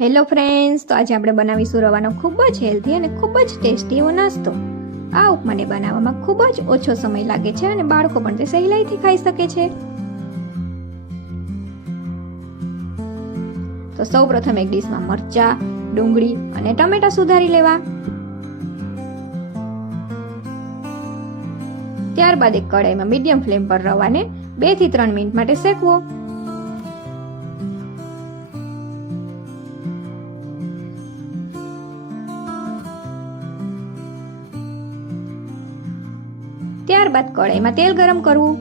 Hello friends તો આજે આપણે બનાવીશું રવાનો ખૂબ જ હેલ્ધી અને ખૂબ જ ટેસ્ટી એવો નાસ્તો. આ ઉપમાને બનાવવામાં ખૂબ જ ઓછો સમય લાગે છે અને બાળકો પણ તે સહેલાઈથી ખાઈ શકે છે. તો સૌ પ્રથમ એક ડીશમાં મરચા, ડુંગળી અને ટમેટા સુધારી લેવા. ત્યારબાદ એક કડાઈમાં મીડિયમ ફ્લેમ પર રવાને બેથી ત્રણ મિનિટ માટે શેકવો. ત્યારબાદ કડાઈમાં તેલ ગરમ કરવું.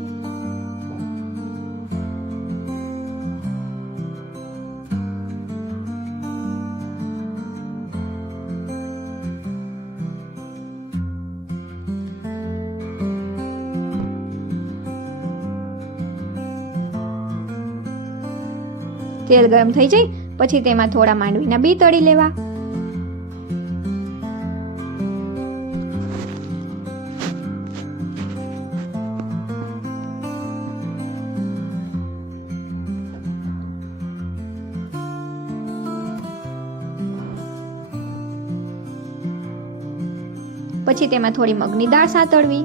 તેલ ગરમ થઈ જાય, પછી તેમાં થોડા માંડવીના બી તળી લેવા. પછી તેમાં થોડી મગની દાળ સાતળવી.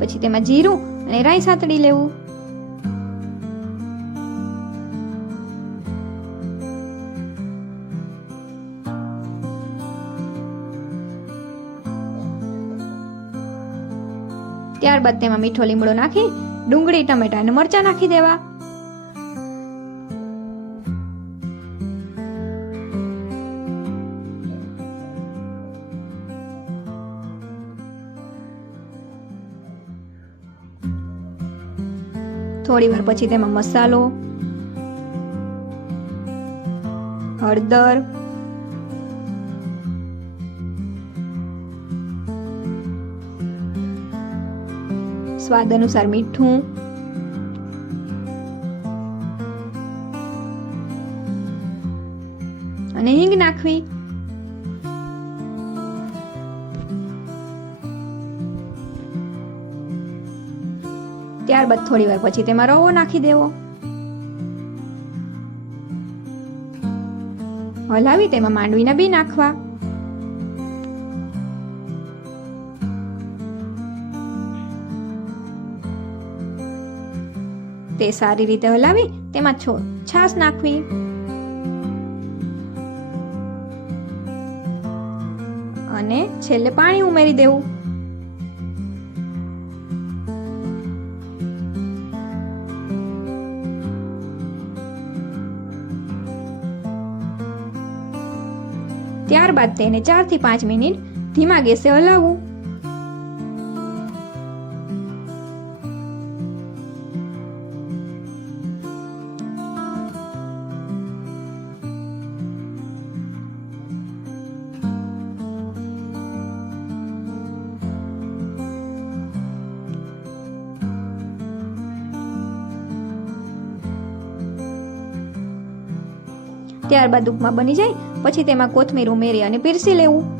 પછી તેમાં જીરું અને રાઈ સાતળી લેવું. ત્યારબાદ તેમાં મીઠો લીમડો નાખી ડુંગળી, ટમેટા અને મરચા નાખી દેવા. થોડી વાર પછી તેમાં મસાલો હળદર સ્વાદ અનુસાર મીઠું અને હિંગ નાખવી. ત્યારબાદ થોડી વાર પછી તેમાં રવો નાખી દેવો. હલાવી તેમાં માંડવીના બી નાખવા. તે સારી રીતે હલાવી તેમાં છો છાશ નાખવી. અને છેલ્લે પાણી ઉમેરી દેવું. ત્યારબાદ તેને ચારથી પાંચ મિનિટ ધીમા ગેસે હલાવવું ત્યારબાદ ઉપમા બની જાય પછી તેમાં કોથમીર ઉમેરી અને પીરસી લેવું.